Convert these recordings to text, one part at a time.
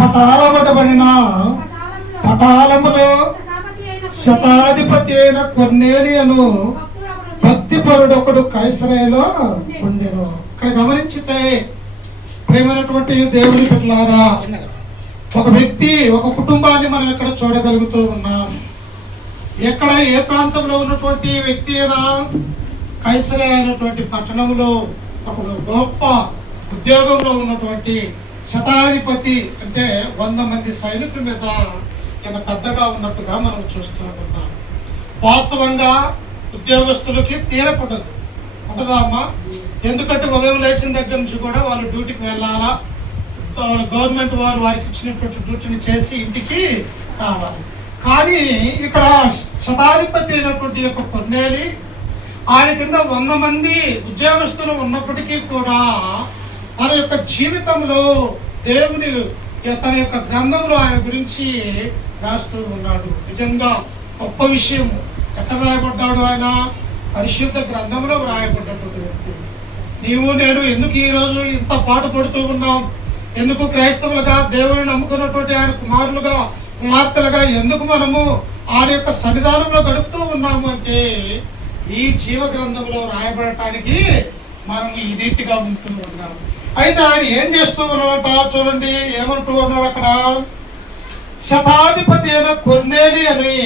పటాలబడబడిన పటాలములో శతాధిపతి అయిన కొర్నేలియను భక్తిపరుడు ఒకడు కైసరయలో ఉండెను. ఇక్కడ గమనించితే ప్రేమైనటువంటి దేవుని బిడ్డలారా, ఒక వ్యక్తి, ఒక కుటుంబాన్ని మనం ఇక్కడ చూడగలుగుతూ ఉన్నాం. ఎక్కడ ఏ ప్రాంతంలో ఉన్నటువంటి వ్యక్తి అయినా కైసరయ అయినటువంటి పట్టణంలో ఒక గొప్ప ఉద్యోగంలో ఉన్నటువంటి శతాధిపతి, అంటే 100 మంది సైనికుల మీద ఈయన పెద్దగా ఉన్నట్టుగా మనం చూస్తూ ఉన్నాం. వాస్తవంగా ఉద్యోగస్తులకి తీరకుండదు, ఉంటుందా అమ్మా? ఎందుకంటే ఉదయం లేచిన దగ్గర నుంచి కూడా వాళ్ళు డ్యూటీకి వెళ్ళాలా, గవర్నమెంట్ వారు వారికి ఇచ్చినటువంటి డ్యూటీని చేసి ఇంటికి రావాలి. కానీ ఇక్కడ శతాధిపతి అయినటువంటి యొక్క కొర్నేలి, ఆయన కింద 100 మంది ఉద్యోగస్తులు ఉన్నప్పటికీ కూడా తన యొక్క జీవితంలో దేవుని తన యొక్క గ్రంథంలో ఆయన గురించి రాస్తూ ఉన్నాడు. నిజంగా గొప్ప విషయం. ఎక్కడ రాయబడ్డాడు? ఆయన పరిశుద్ధ గ్రంథంలో రాయబడ్డటువంటి వ్యక్తి. నీవు నేను ఎందుకు ఈరోజు ఇంత పాటు పడుతూ ఉన్నాం? ఎందుకు క్రైస్తవులుగా దేవుని నమ్ముకున్నటువంటి ఆయన కుమారులుగా కుమార్తెలుగా ఎందుకు మనము ఆయన యొక్క సన్నిధానంలో గడుపుతూ ఉన్నాము అంటే ఈ జీవ గ్రంథంలో రాయబడటానికి మనం ఈ రీతిగా ఉంటూ ఉన్నాం. అయితే ఆయన ఏం చేస్తూ ఉన్నాడట చూడండి, ఏమంటూ ఉన్నాడు అక్కడ. శతాధిపతి అయిన కొర్నేలి అని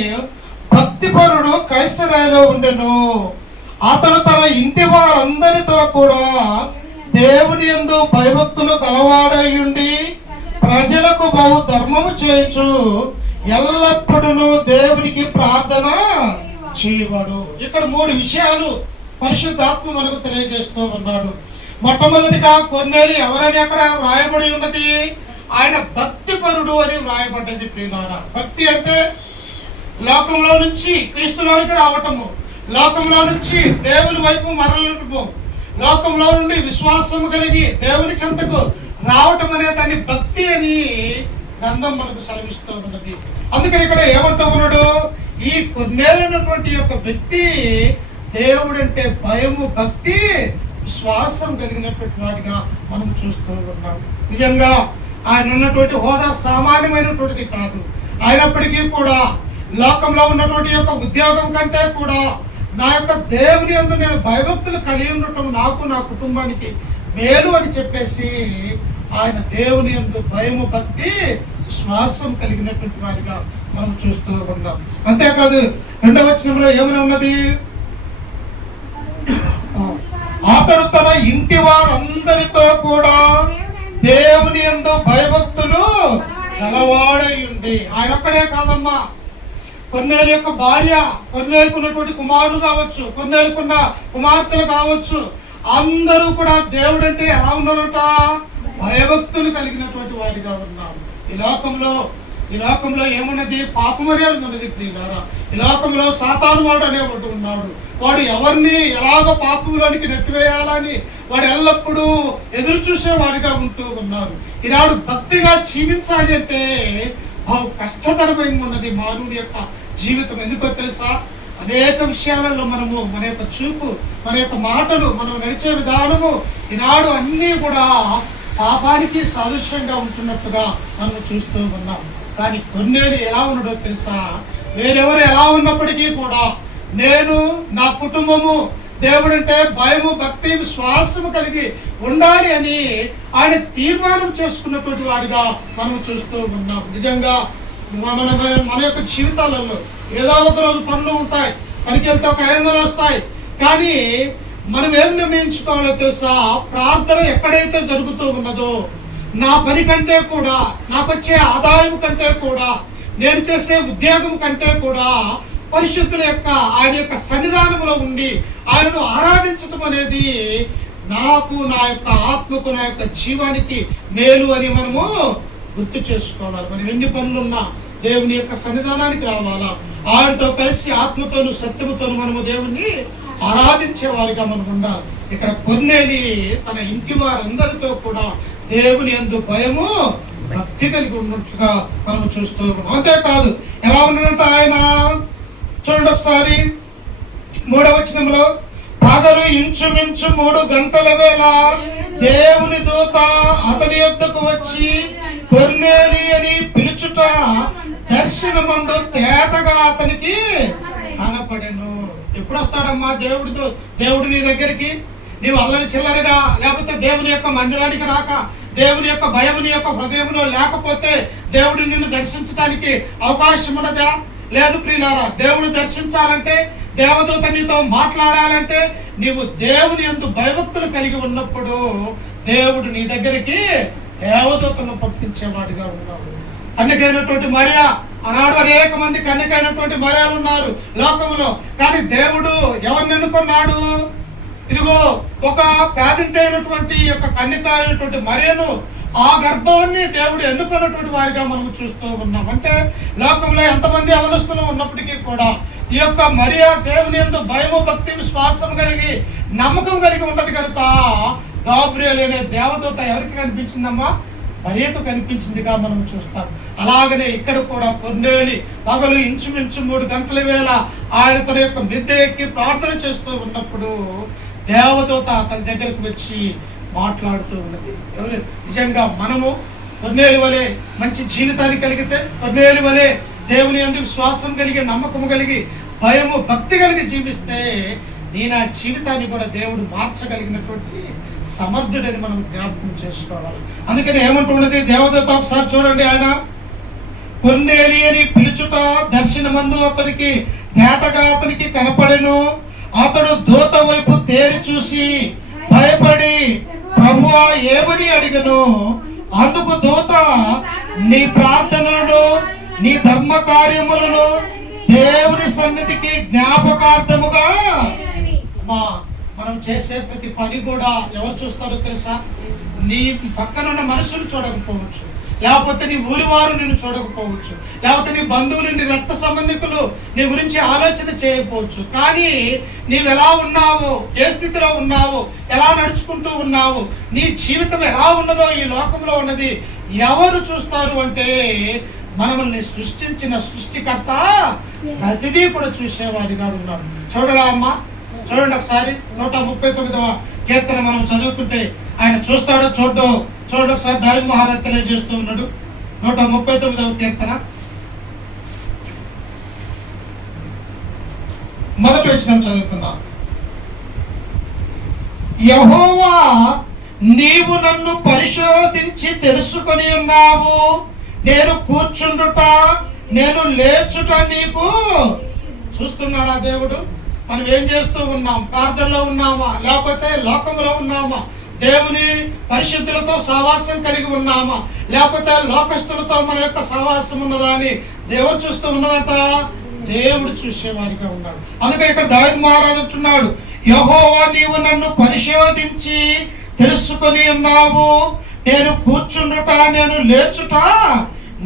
భక్తిపరుడు కైసరయలో ఉండెను. అతడు తన ఇంటి వారందరితో కూడా దేవుని యందు భయభక్తులు గలవాడై ఉండి ప్రజలకు బహు ధర్మము చేయుచు ఎల్లప్పుడూ దేవునికి ప్రార్థన చేయవాడు. ఇక్కడ 3 విషయాలు పరిశుద్ధాత్మ మనకు తెలియజేస్తూ ఉన్నాడు. మొట్టమొదటిగా కొర్నేలి ఎవరని అక్కడ వ్రాయబడి ఉన్నది? ఆయన భక్తిపరుడు అని వ్రాయబడ్డది. ప్రియులారా, భక్తి అంటే లోకంలో నుంచి క్రీస్తులోనికి రావటము, లోకంలో నుంచి దేవుని వైపు మరలటము, లోకంలో నుండి విశ్వాసము కలిగి దేవుని చెంతకు రావటం అనే దాన్ని భక్తి అని గ్రంథం మనకు సెలవిస్తూ ఉన్నది. అందుకని ఇక్కడ ఏమంటూ ఉన్నాడు? ఈ కొర్నేలైనటువంటి యొక్క వ్యక్తి దేవుడంటే భయము, భక్తి, విశ్వాసం కలిగినటువంటి వాటిగా మనం చూస్తూ ఉన్నాం. నిజంగా ఆయన ఉన్నటువంటి హోదా సామాన్యమైనటువంటిది కాదు. అయినప్పటికీ కూడా లోకంలో ఉన్నటువంటి యొక్క ఉద్యోగం కంటే కూడా నా యొక్క దేవుని యందు నేను భయభక్తులు కలిగి ఉండటం నాకు నా కుటుంబానికి మేలు అని చెప్పేసి ఆయన దేవుని యందు భయము, భక్తి, విశ్వాసం కలిగినటువంటి వారిగా మనం చూస్తూ ఉన్నాం. అంతేకాదు 2వ వచనంలో ఏమని ఉన్నది? అతడు తన ఇంటి వారందరితో కూడా దేవుని యందు భయభక్తులు గలవాడై ఉండి. ఆయన ఒక్కడే కాదమ్మా, కొన్నేళ్ళ యొక్క భార్య, కొన్నేళ్ళకున్నటువంటి కుమారులు కావచ్చు, కొన్నేళ్ళకున్న కుమార్తెలు కావచ్చు, అందరూ కూడా దేవుడు అంటే ఎలా ఉన్నారట? భయభక్తులు కలిగినటువంటి వారిగా ఉన్నారు. ఈ లోకంలో ఏమున్నది? పాపం అనేది ఉన్నది. ప్రియులారా, ఈ లోకంలో సాతాను వాడు అనేవాడు ఉన్నాడు. వాడు ఎవరిని ఎలాగో పాపంలోనికి నెట్టివేయాలని వాడు ఎల్లప్పుడూ ఎదురు చూసేవాడిగా ఉంటూ ఉన్నారు. ఈనాడు భక్తిగా జీవించాలి అంటే బహు కష్టతరమైన ఉన్నది మానవుని యొక్క జీవితం. ఎందుకో తెలుసా? అనేక విషయాలలో మనము మన యొక్క చూపు, మన యొక్క మాటలు, మనం నడిచే విధానము ఈనాడు అన్నీ కూడా పాపానికి సాదృశ్యంగా ఉంటున్నట్టుగా మనం చూస్తూ ఉన్నాం. కానీ కొన్నేళ్ళు ఎలా ఉన్నాడో తెలుసా? వేరెవరు ఎలా ఉన్నప్పటికీ కూడా నేను, నా కుటుంబము దేవుడంటే భయము, భక్తి, విశ్వాసము కలిగి ఉండాలి అని ఆయన తీర్మానం చేసుకున్నటువంటి వాడిగా మనం చూస్తూ ఉన్నాం. నిజంగా మన యొక్క జీవితాలలో ఏదో ఒక రోజు పనులు ఉంటాయి, పనికి వెళ్తే ఒక 500 వస్తాయి. కానీ మనం ఏం నిర్ణయించుకోవాలో తెలుసా? ప్రార్థన ఎక్కడైతే జరుగుతూ ఉన్నదో, నా పని కంటే కూడా, నాకు వచ్చే ఆదాయం కంటే కూడా, నేను చేసే ఉద్యోగం కంటే కూడా పరిశుద్ధుల యొక్క ఆయన యొక్క సన్నిధానంలో ఉండి ఆయనను ఆరాధించటం అనేది నాకు, నా యొక్క ఆత్మకు, నా యొక్క జీవానికి మేలు అని మనము గుర్తు చేసుకోవాలి. మనం ఎన్ని పనులున్నా దేవుని యొక్క సన్నిధానానికి రావాలా, ఆయనతో కలిసి ఆత్మతోను సత్యముతోను మనము దేవుణ్ణి ఆరాధించే వారిగా మనం ఉండాలి. ఇక్కడ కొర్నేలి తన ఇంటి వారందరితో కూడా దేవుని యందు భయము, భక్తి కలిగి ఉన్నట్టుగా మనం చూస్తూ ఉన్నాం. అంతేకాదు ఎలా ఉన్నట్టు ఆయన చూడండి ఒకసారి 3వ వచనంలో, పగలు ఇంచుమించు 3 గంటల వేళ దేవుని దూత అతని యొద్దకు వచ్చి కొర్నేలి దర్శనమందు తేటగా అతనికి కనపడెను. ఎప్పుడు వస్తాడమ్మా దేవుడు నీ దగ్గరికి? నీవు అల్లరి చిల్లరగా, లేకపోతే దేవుని యొక్క మందిరానికి రాక, దేవుని యొక్క భయం నీ యొక్క హృదయంలో లేకపోతే దేవుడు నిన్ను దర్శించడానికి అవకాశం ఉన్నదా? లేదు ప్రియులారా. దేవుడు దర్శించాలంటే, దేవదూత నీతో మాట్లాడాలంటే నీవు దేవుని యందు భయభక్తులు కలిగి ఉన్నప్పుడు దేవుడు నీ దగ్గరికి దేవదూతలను పంపించేవాడిగా ఉన్నాడు. కన్యకైనటువంటి మరియా, ఆనాడు అనేక మంది కన్యకైనటువంటి మరియాలు ఉన్నారు లోకములో. కానీ దేవుడు ఎవరిని ఎన్నుకున్నాడు? ఇదిగో ఒక పేదింటి అయినటువంటి యొక్క కన్యక అయినటువంటి మరియను, ఆ గర్భాన్ని దేవుడు ఎన్నుకున్నటువంటి వారిగా మనం చూస్తూ ఉన్నాం. అంటే లోకంలో ఎంతమంది అవనస్తులు ఉన్నప్పటికీ కూడా ఈ యొక్క మరియా దేవుని యందు భయము, భక్తి, విశ్వాసం కలిగి, నమ్మకం కలిగి ఉన్నది కనుక గాబ్రియల్ అనే దేవదూత ఎవరికి కనిపించిందమ్మా? మరియకు కనిపించిందిగా మనం చూస్తాం. అలాగనే ఇక్కడ కూడా కొన్నేలి పగలు ఇంచుమించు 3 గంటల వేళ ఆయన తన యొక్క మిద్దె ఎక్కి ప్రార్థన చేస్తూ ఉన్నప్పుడు దేవదూత అతని దగ్గరకు వచ్చి మాట్లాడుతూ ఉన్నది. నిజంగా మనము కొన్నేలి వలె మంచి జీవితాన్ని కలిగితే, కొన్నేలి వలె దేవుని యందు విశ్వాసం కలిగి, నమ్మకము కలిగి, భయము, భక్తి కలిగి జీవిస్తే నా జీవితాన్ని కూడా దేవుడు మార్చగలిగినటువంటి సమర్థుడని మనం జ్ఞాపకం చేసుకోవాలి. అందుకని ఏమంటున్నది దేవదూత, ఒకసారి చూడండి. ఆయన కొన్నేలి అని పిలుచుట దర్శనమందు అతనికి తేటగా అతనికి కనపడెను. అతడు దూత వైపు తేరి చూసి భయపడి ప్రభువా ఏమని అడిగను. అందుకు దూత, నీ ప్రార్థనలను, నీ ధర్మ కార్యములను దేవుని సన్నిధికి జ్ఞాపకార్థముగా. మనం చేసే ప్రతి పని కూడా ఎవరు చూస్తారో తెలుసా? నీ పక్కనున్న మనుషులు చూడకపోవచ్చు, లేకపోతే నీ ఊరి వారు నిన్ను చూడకపోవచ్చు, లేకపోతే నీ బంధువులు, నీ రక్త సంబంధికులు నీ గురించి ఆలోచన చేయకపోవచ్చు. కానీ నీవు ఎలా ఉన్నావు, ఏ స్థితిలో ఉన్నావు, ఎలా నడుచుకుంటూ ఉన్నావు, నీ జీవితం ఎలా ఉన్నదో ఈ లోకంలో ఉన్నది ఎవరు చూస్తారు అంటే మనల్ని సృష్టించిన సృష్టికర్త ప్రతిదీ కూడా చూసేవాడిగా ఉన్నాడు. చూడరా అమ్మా, చూడండి ఒకసారి 139వ కీర్తన మనం చదువుకుంటే ఆయన చూస్తాడో చూడో చూడండి ఒకసారి. దావీదు మహారాజు తెలియజేస్తూ ఉన్నాడు. 139వ కీర్తన మొదటి వచనం చదువుకుందాం. యెహోవా, నీవు నన్ను పరిశోధించి తెలుసుకొని ఉన్నావు. నేను కూర్చుండుట, నేను లేచుట నీకు. చూస్తున్నాడా దేవుడు? మనం ఏం చేస్తూ ఉన్నాం? ప్రార్థనలో ఉన్నామా, లేకపోతే లోకంలో ఉన్నామా? దేవుని పరిశుద్ధులతో సహవాసం కలిగి ఉన్నామా, లేకపోతే లోకస్తులతో మన యొక్క సహవాసం ఉన్నదా అని దేవుడు చూస్తూ ఉన్నాడట. దేవుడు చూసేవారిగా ఉన్నాడు. అందుకే ఇక్కడ దావీదు మహారాజు అంటున్నాడు, యెహోవా, నీవు నన్ను పరిశోధించి తెలుసుకొని ఉన్నావు. నేను కూర్చుండుట, నేను లేచుట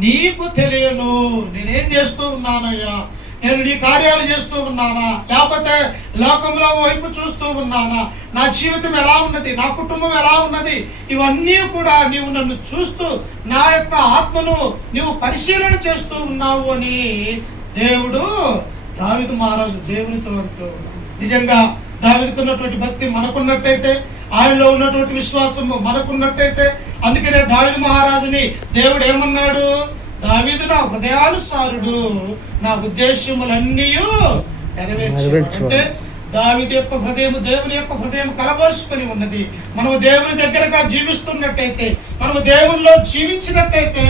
నీకు తెలియను. నేనేం చేస్తూ ఉన్నానయ్యా? నేను నీ కార్యాలు చేస్తూ ఉన్నానా, లేకపోతే లోకంలో వైపు చూస్తూ ఉన్నానా? నా జీవితం ఎలా ఉన్నది, నా కుటుంబం ఎలా ఉన్నది, ఇవన్నీ కూడా నీవు నన్ను చూస్తూ నా యొక్క ఆత్మను నీవు పరిశీలన చేస్తూ ఉన్నావు అని దేవుడు దావీదు మహారాజు దేవునితో అంటూ ఉన్నాడు. నిజంగా దావీదుకు ఉన్నటువంటి భక్తి మనకున్నట్టయితే, ఆయనలో ఉన్నటువంటి విశ్వాసము మనకున్నట్టయితే, అందుకనే దావీదు మహారాజుని దేవుడు ఏమన్నాడు? దావీదు నా హృదయానుసారుడు, నా ఉద్దేశములన్నీ నెరవేర్చు. అంటే దావీదు యొక్క హృదయం దేవుని యొక్క హృదయం కలబోసుకొని ఉన్నది. మనము దేవుని దగ్గరగా జీవిస్తున్నట్టయితే, మనము దేవునిలో జీవించినట్టయితే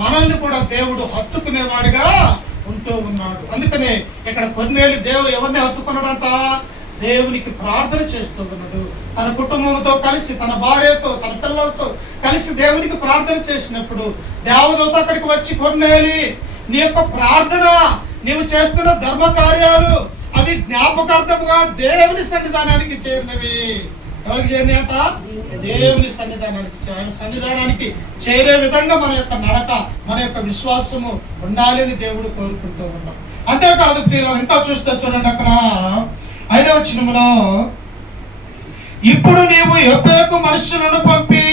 మనల్ని కూడా దేవుడు హత్తుకునేవాడిగా ఉంటూ ఉన్నాడు. అందుకనే ఇక్కడ కొన్నేళ్ళు దేవుడు ఎవరిని హత్తుకున్నాడంట? దేవునికి ప్రార్థన చేస్తూ ఉన్నాడు. తన కుటుంబంతో కలిసి, తన భార్యతో, తన పిల్లలతో కలిసి దేవునికి ప్రార్థన చేసినప్పుడు దేవదూత అక్కడికి వచ్చి, కొన్నేలి, నీ యొక్క ప్రార్థన, నీవు చేస్తున్న ధర్మ కార్యాలు అవి జ్ఞాపకార్థముగా దేవుని సన్నిధానానికి చేరినవి. ఎవరికి చేరినాయట? దేవుని సన్నిధానానికి. ఆయన సన్నిధానానికి చేరే విధంగా మన యొక్క నడక, మన యొక్క విశ్వాసము ఉండాలని దేవుడు కోరుకుంటూ ఉన్నాం. అంతేకాదు ప్రియులు, ఇంకా చూస్తే చూడండి అక్కడ 5వ వచనంలో, ఇప్పుడు నీవు యొప్పేకు మనుషులను పంపి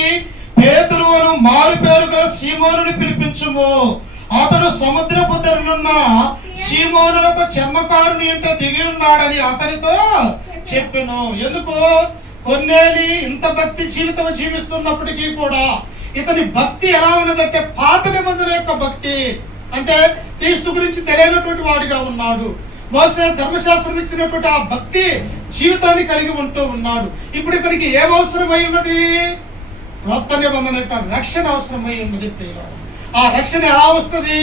పేతురును మారు పేరు గల సీమోనుని పిలిపించుము. అతడు సముద్రపు ధరనున్న సీమోనులకు చర్మకారుని ఇంట దిగి ఉన్నాడని అతనితో చెప్పెను. ఎందుకు? కొన్నేలి ఇంత భక్తి జీవితం జీవిస్తున్నప్పటికీ కూడా ఇతని భక్తి ఎలా ఉన్నదంటే పాత నిబంధన యొక్క భక్తి. అంటే క్రీస్తు గురించి తెలియనటువంటి వాడిగా ఉన్నాడు. మోసే ధర్మశాస్త్రం ఇచ్చినటువంటి ఆ భక్తి జీవితాన్ని కలిగి ఉంటూ ఉన్నాడు. ఇప్పుడు ఇతనికి ఏం అవసరమై ఉన్నది? క్రొత్త నిబంధన రక్షణ అవసరమై ఉన్నది ప్రియులారా. ఆ రక్షణ ఎలా వస్తుంది?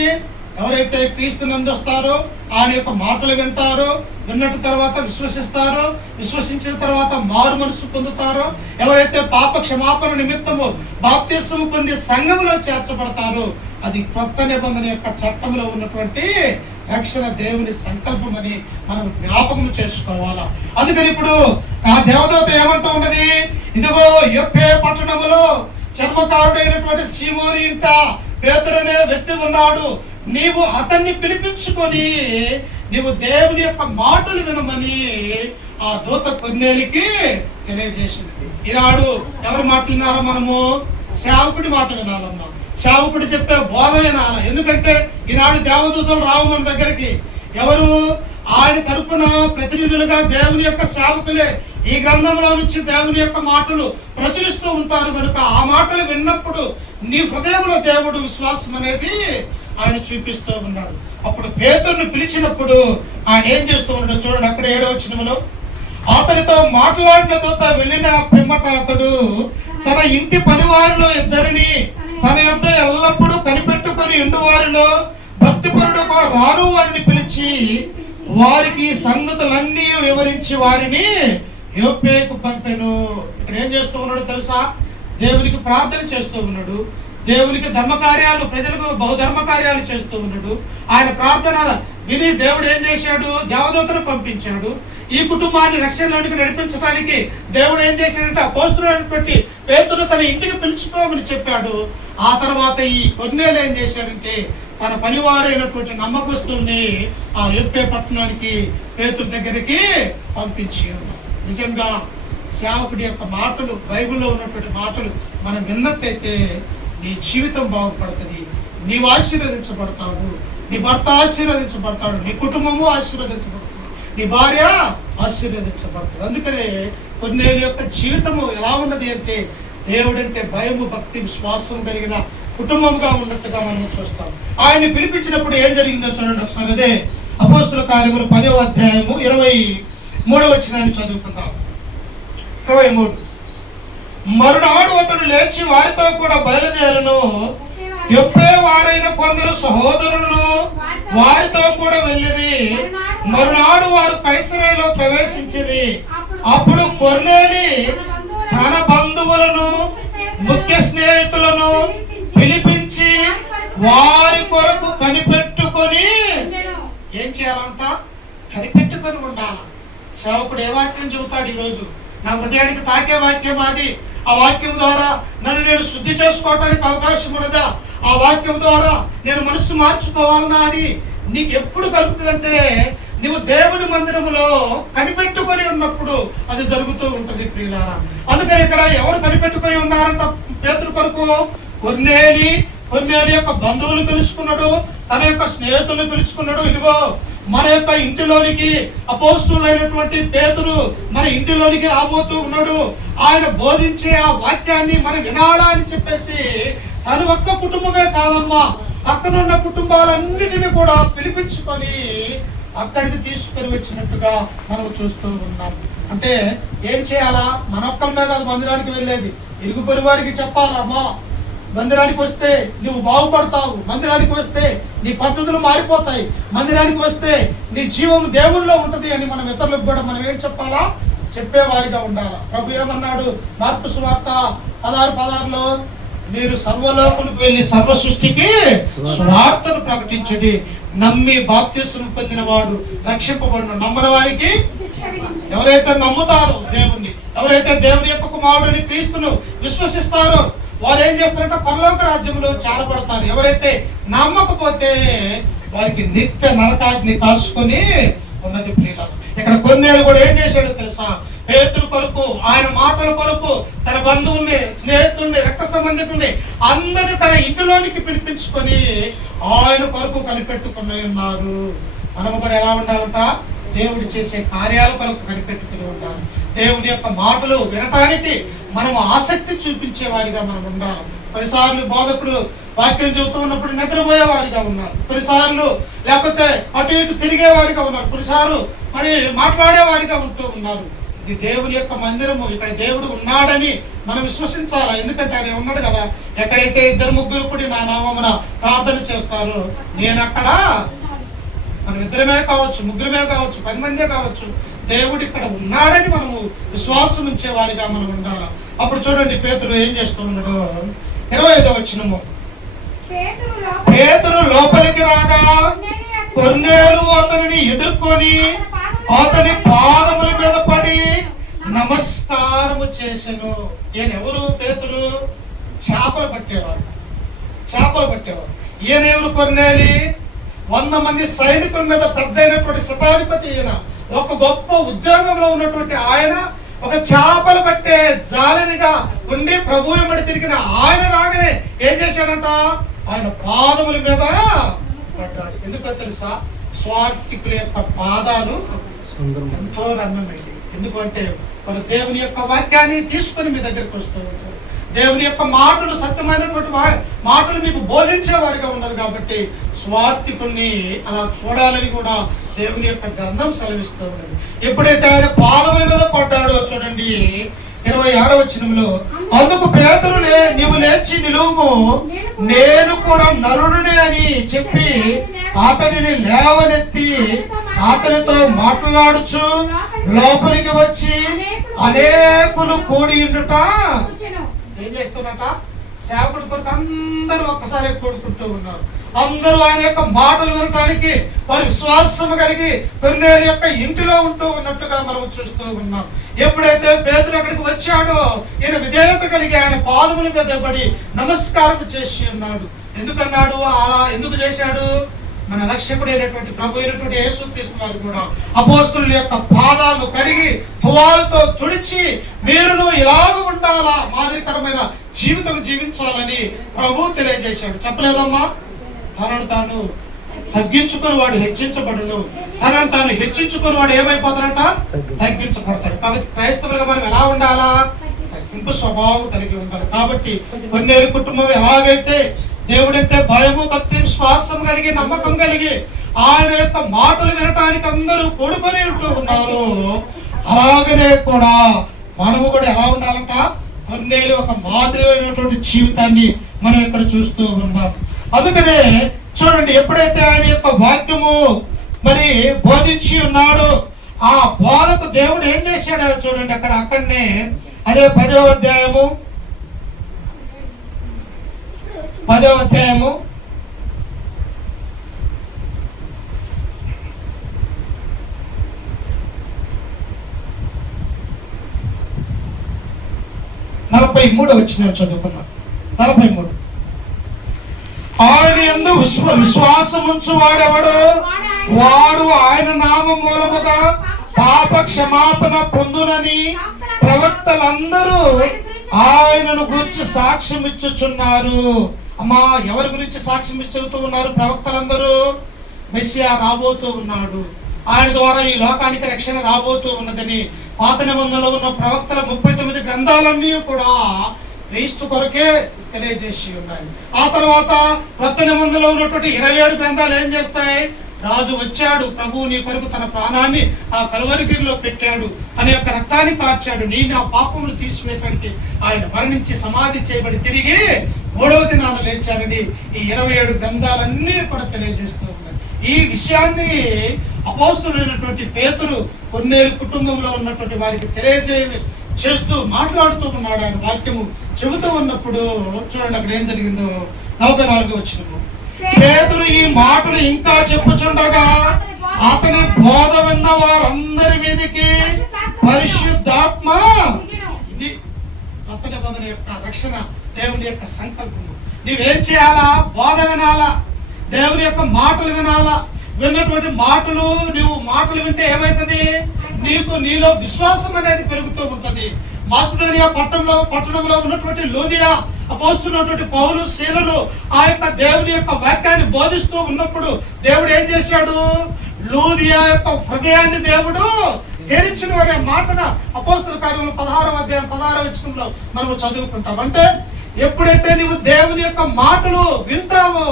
ఎవరైతే క్రీస్తు నందు వస్తారో, ఆయన యొక్క మాటలు వింటారో, విన్నట్టు తర్వాత విశ్వసిస్తారో, విశ్వసించిన తర్వాత మారు మనసు పొందుతారో, ఎవరైతే పాప క్షమాపణ నిమిత్తము బాప్తిస్మము పొంది సంఘములో చేర్చబడతారో, అది క్రొత్త నిబంధన యొక్క చట్టంలో ఉన్నటువంటి రక్షణ, దేవుని సంకల్పం అని మనం జ్ఞాపకం చేసుకోవాలా. అందుకని ఇప్పుడు ఆ దేవదూత ఏమంటూ ఉన్నది? ఇదిగో యొప్పే పట్టణములో చర్మకారుడైనటువంటి సీమోను ఇంట పేతురు అనే వ్యక్తి ఉన్నాడు. నీవు అతన్ని పిలిపించుకొని నీవు దేవుని యొక్క మాటలు వినమని ఆ దూత కొర్నేలికి తెలియజేసింది. ఈనాడు ఎవరి మాటలు వినాలా? మనము సేవకుడి మాట వినాలన్నాం. సేవకుడు చెప్పే బోధ వినాలి. ఎందుకంటే ఈనాడు దేవదూతలు రావు మన దగ్గరికి. ఎవరు? ఆయన తరపున ప్రతినిధులుగా దేవుని యొక్క సేవకులే ఈ గ్రంథంలో నుంచి దేవుని యొక్క మాటలు ప్రచురిస్తూ ఉంటారు. కనుక ఆ మాటలు విన్నప్పుడు నీ హృదయంలో దేవుడు విశ్వాసం అనేది ఆయన చూపిస్తూ ఉన్నాడు. అప్పుడు పేతురుని పిలిచినప్పుడు ఆయన ఏం చేస్తూ ఉన్నాడు చూడండి. అక్కడ 7వ వచనంలో, అతనితో మాట్లాడిన దూత వెళ్ళిన పిమ్మట అతడు తన ఇంటి పనివారిలో ఇద్దరిని తన యొద్ద ఎల్లప్పుడూ కనిపెట్టుకొని ఇండు వారిలో భక్తిపరుడు రాను వారిని పిలిచి వారికి సంగతులన్నీ వివరించి వారిని యొప్పేకు పంపెను. ఇక్కడ ఏం చేస్తూ ఉన్నాడు తెలుసా? దేవునికి ప్రార్థన చేస్తూ ఉన్నాడు. దేవునికి ధర్మకార్యాలు, ప్రజలకు బహుధర్మ కార్యాలు చేస్తూ ఉన్నాడు. ఆయన ప్రార్థన విని దేవుడు ఏం చేశాడు? దేవదూతను పంపించాడు. ఈ కుటుంబాన్ని రక్షణలోనికి నడిపించడానికి దేవుడు ఏం చేశాడంటే అపోస్తలుడైనటువంటి పేతురు తన ఇంటికి పిలుచుకోమని చెప్పాడు. ఆ తర్వాత ఈ కొర్నేలు ఏం చేశాడంటే తన పనివారైనటువంటి నమ్మకస్తుల్ని ఆ యొప్పే పట్టణానికి పేతురు దగ్గరికి పంపించి ఉన్నాడు. నిజంగా సేవకుడి యొక్క మాటలు, బైబిల్లో ఉన్నటువంటి మాటలు మనం విన్నట్టయితే నీ జీవితం బాగుపడుతుంది, నీవు ఆశీర్వదించబడతావు, నీ భర్త ఆశీర్వదించబడతాడు, నీ కుటుంబము ఆశీర్వదించబడుతుంది, నీ భార్య ఆశీర్వదించబడుతుంది. అందుకనే కొర్నేలు యొక్క జీవితము ఎలా ఉన్నది అంటే దేవుడంటే భయము, భక్తి, విశ్వాసం కలిగిన కుటుంబంగా ఉన్నట్టుగా మనం చూస్తాం. ఆయన్ని పిలిపించినప్పుడు ఏం జరిగిందో చూడండి ఒకసారి. అదే అపోస్తుల కార్యములు 10వ అధ్యాయము 23వ వచనాన్ని చదువుకుందాం. 23. మరునాడు అతడు లేచి వారితో కూడా బయలుదేరును. యొప్పే వారైన కొందరు సహోదరులు వారితో కూడా వెళ్ళిరి. మరునాడు వారు కైసరయలో ప్రవేశించిరి. అప్పుడు కొర్నేలి తన బంధువులను, ముఖ్య స్నేహితులను పిలిపించి వారి కొరకు కనిపెట్టుకొని ఏం చేయాలంట? కనిపెట్టుకొని ఉండాలి. సేవకుడు ఏ వాక్యం చెబుతాడు? ఈరోజు నా హృదయానికి తాకే వాక్యం అది. ఆ వాక్యం ద్వారా నన్ను నేను శుద్ధి చేసుకోవటానికి అవకాశం ఉన్నదా? ఆ వాక్యం ద్వారా నేను మనస్సు మార్చుకోవాలన్నా అని నీకు ఎప్పుడు కలుగుతుందంటే నువ్వు దేవుని మందిరములో కనిపెట్టుకొని ఉన్నప్పుడు అది జరుగుతూ ఉంటుంది ప్రియులారా. అందుకని ఇక్కడ ఎవరు కనిపెట్టుకొని ఉన్నారంట పేతురు కొరకు? కొర్నేలి యొక్క బంధువులు పిలుచుకున్నాడు, తన యొక్క స్నేహితులు పిలుచుకున్నాడు. ఇదిగో మన యొక్క ఇంటిలోనికి అపోస్తులైనటువంటి పేతురు మన ఇంటిలోనికి రాబోతూ ఉన్నాడు. ఆయన బోధించే ఆ వాక్యాన్ని మనం వినాలా అని చెప్పేసి తన ఒక్క కుటుంబమే కాదమ్మా, పక్కనున్న కుటుంబాలన్నిటిని కూడా పిలిపించుకొని అక్కడికి తీసుకొని వచ్చినట్టుగా మనం చూస్తూ ఉన్నాం. అంటే ఏం చేయాలా? మన ఒక్కరిమే కాదు మందిరానికి వెళ్ళేది, ఇరుగు పొరుగు వారికి చెప్పాలమ్మా, మందిరానికి వస్తే నువ్వు బాగుపడతావు, మందిరానికి వస్తే నీ పద్ధతులు మారిపోతాయి, మందిరానికి వస్తే నీ జీవం దేవుళ్ళలో ఉంటుంది అని మనం ఇతరులకు కూడా మనం ఏం చెప్పాలా? చెప్పేవారిగా ఉండాలా. ప్రభు ఏమన్నాడు? మార్కు సువార్త 16:16లో, మీరు సర్వలోకులకు వెళ్ళి సర్వ సృష్టికి సువార్తను ప్రకటించండి, నమ్మి బాప్తిస్మం పొందిన వాడు రక్షింపబడును, నమ్మని వారికి ఎవరైతే నమ్ముతారో దేవుణ్ణి, ఎవరైతే దేవుని యొక్క కుమారుడిని క్రీస్తును విశ్వసిస్తారో వారు ఏం చేస్తారంటే పరలోక రాజ్యంలో చేరబడతారు. ఎవరైతే నమ్మకపోతే వారికి నిత్య నరకాగ్ని కాసుకొని ఉన్నది ప్రియులారా. ఇక్కడ కొర్నేలు కూడా ఏం చేశాడో తెలుసా? పేతురు కొరకు, ఆయన మాటల కొరకు తన బంధువుల్ని, స్నేహితుల్ని, రక్త సంబంధికుల్ని అందరినీ తన ఇంటిలోనికి పిలిపించుకొని ఆయన కొరకు కనిపెట్టుకుని ఉన్నారు. మనం కూడా ఎలా ఉండాలంట? దేవుడు చేసే కార్యాల కొరకు కనిపెట్టుకుని ఉండాలి. దేవుని యొక్క మాటలు వినటానికి మనం ఆసక్తి చూపించే వారిగా మనం ఉండాలి. కొన్నిసార్లు బోధకుడు వాక్యం చెబుతూ ఉన్నప్పుడు నిద్రపోయే వారిగా ఉన్నారు కొన్నిసార్లు, లేకపోతే అటు ఇటు తిరిగే వారిగా ఉన్నారు కొన్నిసార్లు, మరి మాట్లాడే వారిగా ఉంటూ ఉన్నారు. ఇది దేవుని యొక్క మందిరము, ఇక్కడ దేవుడు ఉన్నాడని మనం విశ్వసించాలా. ఎందుకంటే ఆయన ఉన్నాడు కదా, ఎక్కడైతే 2-3 కూడి నా నామమున ప్రార్థన చేస్తారో నేను అక్కడ. మనం 2 కావచ్చు, 3 కావచ్చు, 10 మందే కావచ్చు, దేవుడు ఇక్కడ ఉన్నాడని మనము విశ్వాసం ఉంచే వారిగా మనం ఉండాలి. అప్పుడు చూడండి పేతురు ఏం చేస్తూ ఉన్నాడు. 25వ వచనము, పేతురు లోపలికి రాగా కొర్నేలు అతనిని ఎదుర్కొని అతని పాదముల మీద పడి నమస్కారము చేసెను. ఈయన ఎవరు? పేతురు చేపలు పట్టేవాడు. ఈయన ఎవరు? కొర్నేలి 100 మంది సైనికుల మీద పెద్ద అయినటువంటి శతాధిపతి. ఈయన ఒక గొప్ప ఉద్యోగంలో ఉన్నటువంటి ఆయన ఒక చేపలు పట్టే జాలనిగా ఉండి ప్రభు వెంబడి తిరిగిన ఆయన రాగానే ఏం చేశాడంట? ఆయన పాదముల మీద పడ్డాడు. ఎందుకో తెలుసా? స్వార్థికుల యొక్క పాదాలు ఎంతో రమ్యమైనవి. ఎందుకంటే వారు దేవుని యొక్క వాక్యాన్ని తీసుకొని మీ దగ్గరికి వస్తూ ఉంటారు. దేవుని యొక్క మాటలు సత్యమైనటువంటి మాటలు మీకు బోధించే వారిగా ఉన్నారు. కాబట్టి స్వార్థికుల్ని అలా చూడాలని కూడా దేవుని యొక్క గ్రంథం సెలవిస్తూ ఉన్నది. ఎప్పుడైతే ఆయన పాదముల మీద పడ్డాడో చూడండి 26వ వచనంలో, అందుకు పేతురు నీవు లేచి నిలువుము, నేను కూడా నరుడునే అని చెప్పి అతనిని లేవనెత్తి అతనితో మాట్లాడుచు లోపలికి వచ్చి అనేకులు కూడి ఉండుట. ఏం చేస్తున్నట? సేవకుడి కొరకు అందరూ ఒక్కసారి కూడుకుంటూ ఉన్నారు. అందరూ ఆయన యొక్క మాటలు వినటానికి వారి విశ్వాసం కలిగి కొర్నేలు యొక్క ఇంటిలో ఉంటూ ఉన్నట్టుగా మనం చూస్తూ ఉన్నాం. ఎప్పుడైతే పేతురు అక్కడికి వచ్చాడో ఈయన విధేయత కలిగి ఆయన పాదముల మీద పడి నమస్కారం చేసి ఉన్నాడు. ఎందుకన్నాడు అలా? ఎందుకు చేశాడు? మన రక్షకుడైనటువంటి ప్రభు అయినటువంటి యేసుక్రీస్తు వారు కూడా అపోస్తలుల యొక్క పాదాలు కడిగి తువాలుతో తుడిచి మీరును ఇలాగ ఉండాలా, మాదిరికరమైన జీవితం జీవించాలని ప్రభు తెలియజేశాడు. చెప్పలేదమ్మా? తనను తాను తగ్గించుకుని వాడు హెచ్చించబడును, తనను తాను హెచ్చించుకుని వాడు ఏమైపోతాడంట? తగ్గించబడతాడు. కాబట్టి క్రైస్తవులుగా మనం ఎలా ఉండాలా? తగ్గింపు స్వభావం కలిగి ఉండాలి. కాబట్టి కొన్నేరు కుటుంబం ఎలాగైతే దేవుడంటే భయము, భక్తి, విశ్వాసం కలిగి నమ్మకం కలిగి ఆయన యొక్క మాటలు వినటానికి అందరూ కూడుకొని ఉంటూ ఉన్నారు, అలాగనే కూడా మనము కూడా ఎలా ఉండాలంట? కొన్నేళ్ళు ఒక మాదిరిమైనటువంటి జీవితాన్ని మనం ఇక్కడ చూస్తూ ఉన్నాం. అందుకనే చూడండి, ఎప్పుడైతే ఆయన యొక్క వాక్యము మరి బోధించి ఉన్నాడో ఆ బోధకు దేవుడు ఏం చేశాడో చూడండి. అక్కడనే అదే 10వ అధ్యాయము 43వ వచనం చదువుకున్నాం. 43 ఆయన యందు విశ్వాసం ఉంచు వాడెవడు వాడు ఆయన నామ మూలముగా పాప క్షమాపణ పొందునని ప్రవక్తలందరూ ఆయనను గురించి సాక్ష్యం ఇచ్చుచున్నారు. అమ్మా, ఎవరి గురించి సాక్ష్యం ఇచ్చుతూ ఉన్నారు? ప్రవక్తలందరూ. మెస్సియా రాబోతూ ఉన్నాడు, ఆయన ద్వారా ఈ లోకానికి రక్షణ రాబోతూ ఉన్నదని పాత నిబంధనలో ఉన్న ప్రవక్తల 39 గ్రంథాలన్నీ కూడా క్రీస్తు కొరకే తెలియజేసి ఉన్నాయి. ఆ తర్వాత కొత్త నిబంధనలో ఉన్నటువంటి 27 గ్రంథాలు ఏం చేస్తాయి? రాజు వచ్చాడు, ప్రభువు నీ కొరకు తన ప్రాణాన్ని ఆ కలువరిగిరిలో పెట్టాడు, తన యొక్క రక్తాన్ని కార్చాడు, నీ నా పాపములు తీసివేయడానికి ఆయన మరణించి సమాధి చేయబడి తిరిగి 3వ దినాన లేచాడని ఈ 27 గ్రంథాలన్నీ కూడా తెలియజేస్తూ ఉన్నాయి. ఈ విషయాన్ని అపోస్తలుడైనటువంటి పేతురు కొన్నేరు కుటుంబంలో ఉన్నటువంటి వారికి చేస్తూ మాట్లాడుతూ ఉన్నాడు. ఆయన వాక్యము చెబుతూ ఉన్నప్పుడు చూడండి అక్కడ ఏం జరిగిందో. 44వ వచనము, పేతురు ఈ మాటలు ఇంకా చెప్పుచుండగా అతని బోధ విన్న వారందరి మీదకి పరిశుద్ధాత్మ. ఇది కొత్త నిబంధన యొక్క రక్షణ, దేవుని యొక్క సంకల్పము. నీవేం చేయాలా? బోధ వినాలా, దేవుని యొక్క మాటలు వినాలా. విన్నటువంటి మాటలు నువ్వు మాటలు వింటే ఏమవుతుంది? నీలో విశ్వాసం అనేది పెరుగుతూ ఉంటుంది. మాసిదోనియా పట్టణంలో ఉన్నటువంటి లూదియా అపోస్తున్నటువంటి పౌలు, శీలలు ఆ యొక్క దేవుని యొక్క వాక్యాన్ని బోధిస్తూ ఉన్నప్పుడు దేవుడు ఏం చేశాడు? లూదియా యొక్క హృదయాన్ని దేవుడు తెరిచిన వారి మాటన అపోస్తుల కార్యములు 16వ అధ్యాయం 16వ వచనంలో మనము చదువుకుంటాం. అంటే ఎప్పుడైతే నువ్వు దేవుని యొక్క మాటలు వింటావో,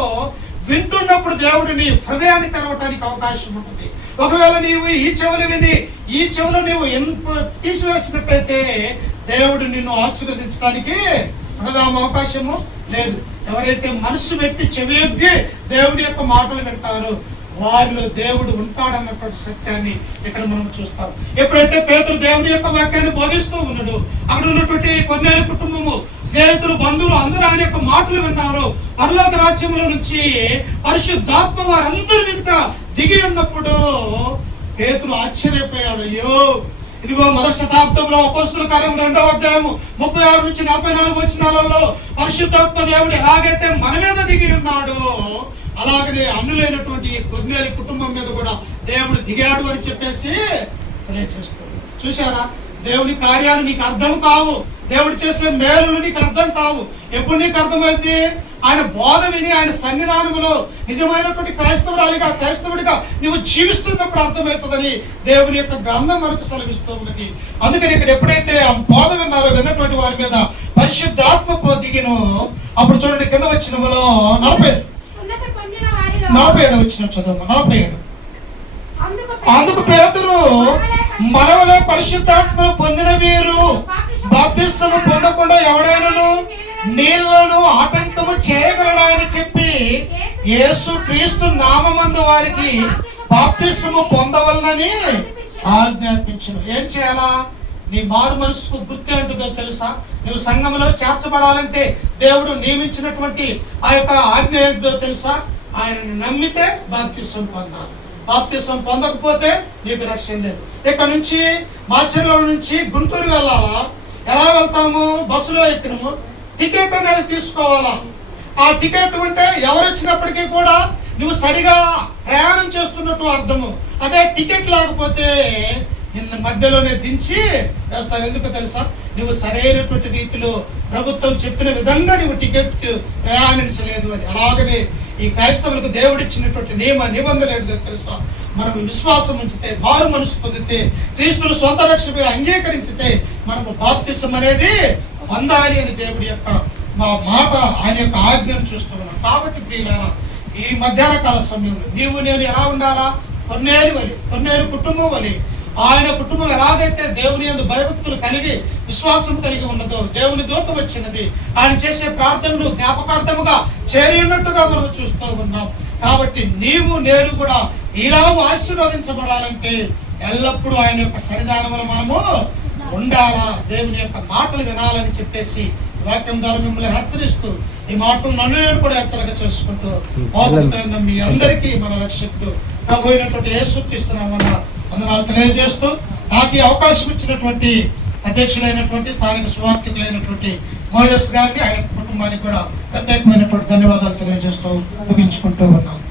వింటున్నప్పుడు దేవుడు నీ హృదయాన్ని తెరవటానికి అవకాశం ఉంటుంది. ఒకవేళ నీవు ఈ చెవులు విని ఈ చెవులు నీవు తీసివేసినట్టయితే దేవుడు నిన్ను ఆశీర్వదించడానికి అవకాశము లేదు. ఎవరైతే మనసు పెట్టి చెవియొగ్గి దేవుడి యొక్క మాటలు వింటారో వారిలో దేవుడు ఉంటాడన్నటువంటి సత్యాన్ని ఇక్కడ మనం చూస్తాం. ఎప్పుడైతే పేతురు దేవుని యొక్క వాక్యాన్ని బోధిస్తూ ఉన్నాడు, అక్కడ ఉన్నటువంటి కొన్నేళ్ళ కుటుంబము, స్నేహితులు, బంధువులు అందరూ ఆయన యొక్క మాటలు విన్నారు. పరలోక రాజ్యంలో నుంచి పరిశుద్ధాత్మ వారందరి మీదుగా దిగి ఉన్నప్పుడు పేతురు ఆశ్చర్యపోయాడు. అయ్యో, ఇదిగో మొదటి శతాబ్దంలో అపోస్తుల కార్యం 2వ అధ్యాయము 36 నుంచి 44 వచనాలలో పరిశుద్ధాత్మ దేవుడు ఎలాగైతే మన మీద దిగి ఉన్నాడో అలాగనే అన్నులైనటువంటి కొన్నేళ్ళ కుటుంబం మీద కూడా దేవుడు దిగాడు అని చెప్పేసి తెలియజేస్తాడు. చూసారా, దేవుని కార్యాలు నీకు అర్థం కావు, దేవుడు చేసే మేలులు నీకు అర్థం కావు. ఎప్పుడు నీకు అర్థమైంది? ఆయన బోధ విని ఆయన సన్నిధానంలో నిజమైనటువంటి క్రైస్తవుడిగా నువ్వు జీవిస్తున్నప్పుడు అర్థమవుతుందని దేవుని యొక్క గ్రంథం మనకు సెలవిస్తూ ఉన్నది. అందుకని ఇక్కడ ఎప్పుడైతే ఆ బోధ విన్నటువంటి వారి మీద పరిశుద్ధాత్మ దిగినో అప్పుడు చూడండి, కింద వచ్చినలో 47 వచ్చిన చదువు 47. అందుకు పేతురు, మనవలే పరిశుద్ధాత్మను పొందిన వీరు బాప్తిస్మము పొందకుండా ఎవడైనను నీళ్లను ఆటంకము చేయగలడా అని చెప్పి యేసు క్రీస్తు నామమందు వారికి బాప్తిస్మము పొందవలనని ఆజ్ఞాపించును. ఏం చేయాలా? నీ మారు మనసుకు గుర్తు ఏంటిదో తెలుసా? నువ్వు సంఘంలో చేర్చబడాలంటే దేవుడు నియమించినటువంటి ఆ యొక్క ఆజ్ఞ ఏంటిదో తెలుసా? ఆయనను నమ్మితే బాప్తిస్మం పొందాలి. బాప్తిస్మం పొందకపోతే నీకు రక్షణ లేదు. ఇక్కడ నుంచి మాచర్ల నుంచి గుంటూరు వెళ్ళాలా? ఎలా వెళ్తాము? బస్సులో ఎక్కినము, టికెట్ అనేది తీసుకోవాలా. ఆ టికెట్ ఉంటే ఎవరు వచ్చినప్పటికీ కూడా నువ్వు సరిగా ప్రయాణం చేస్తున్నట్టు అర్థము. అదే టికెట్ లేకపోతే నిన్న మధ్యలోనే దించి వేస్తారు. ఎందుకు తెలుసా? నువ్వు సరైనటువంటి రీతిలో ప్రభుత్వం చెప్పిన విధంగా నువ్వు టికెట్ ప్రయాణించలేదు అని. అలాగనే ఈ క్రైస్తవులకు దేవుడిచ్చినటువంటి నిబంధనలు ఏంటో తెలుసా? మనం విశ్వాసం ఉంచితే, మారు మనసు పొందితే, క్రీస్తును సొంత రక్షకుడిగా అంగీకరించితే మనము బాప్తిసం అనేది పొందాలి అని దేవుడి యొక్క మాట, ఆయన యొక్క ఆజ్ఞను చూస్తూ ఉన్నాం. కాబట్టి ప్రియులారా, ఈ మధ్యాహ్న కాల సమయంలో నీవు నేను ఎలా ఉండాలా? కొన్నేరు కుటుంబం వలె ఆయన కుటుంబం ఎలాగైతే దేవుని యందు భయభక్తులు కలిగి విశ్వాసం కలిగి ఉన్నదో, దేవుని దూత వచ్చినది ఆయన చేసే ప్రార్థనలు జ్ఞాపకార్థముగా చేరి ఉన్నట్టుగా మనం చూస్తూ ఉన్నాం. కాబట్టి నీవు నేను కూడా ఇలా ఆశీర్వదించబడాలంటే ఎల్లప్పుడూ ఆయన యొక్క సన్నిధానంలో మనము ఉండాలా, దేవుని యొక్క మాటలు వినాలని చెప్పేసి వాక్యం ద్వారా మిమ్మల్ని హెచ్చరిస్తూ ఈ మాటలు నన్ను నేను కూడా హెచ్చరిక చేసుకుంటూ మీ అందరికీ మన రక్షకుడు ప్రభు అయినటువంటి యేసుక్రీస్తు నామమున వందనాలు తెలియజేస్తూ నాకు ఈ అవకాశం ఇచ్చినటువంటి అధ్యక్షులైనటువంటి స్థానిక సువార్థికులైనటువంటి మోయస్ గారిని, ఆయన కుటుంబానికి కూడా ప్రత్యేకమైనటువంటి ధన్యవాదాలు తెలియజేస్తూ ముగించుకుంటూ ఉన్నాను.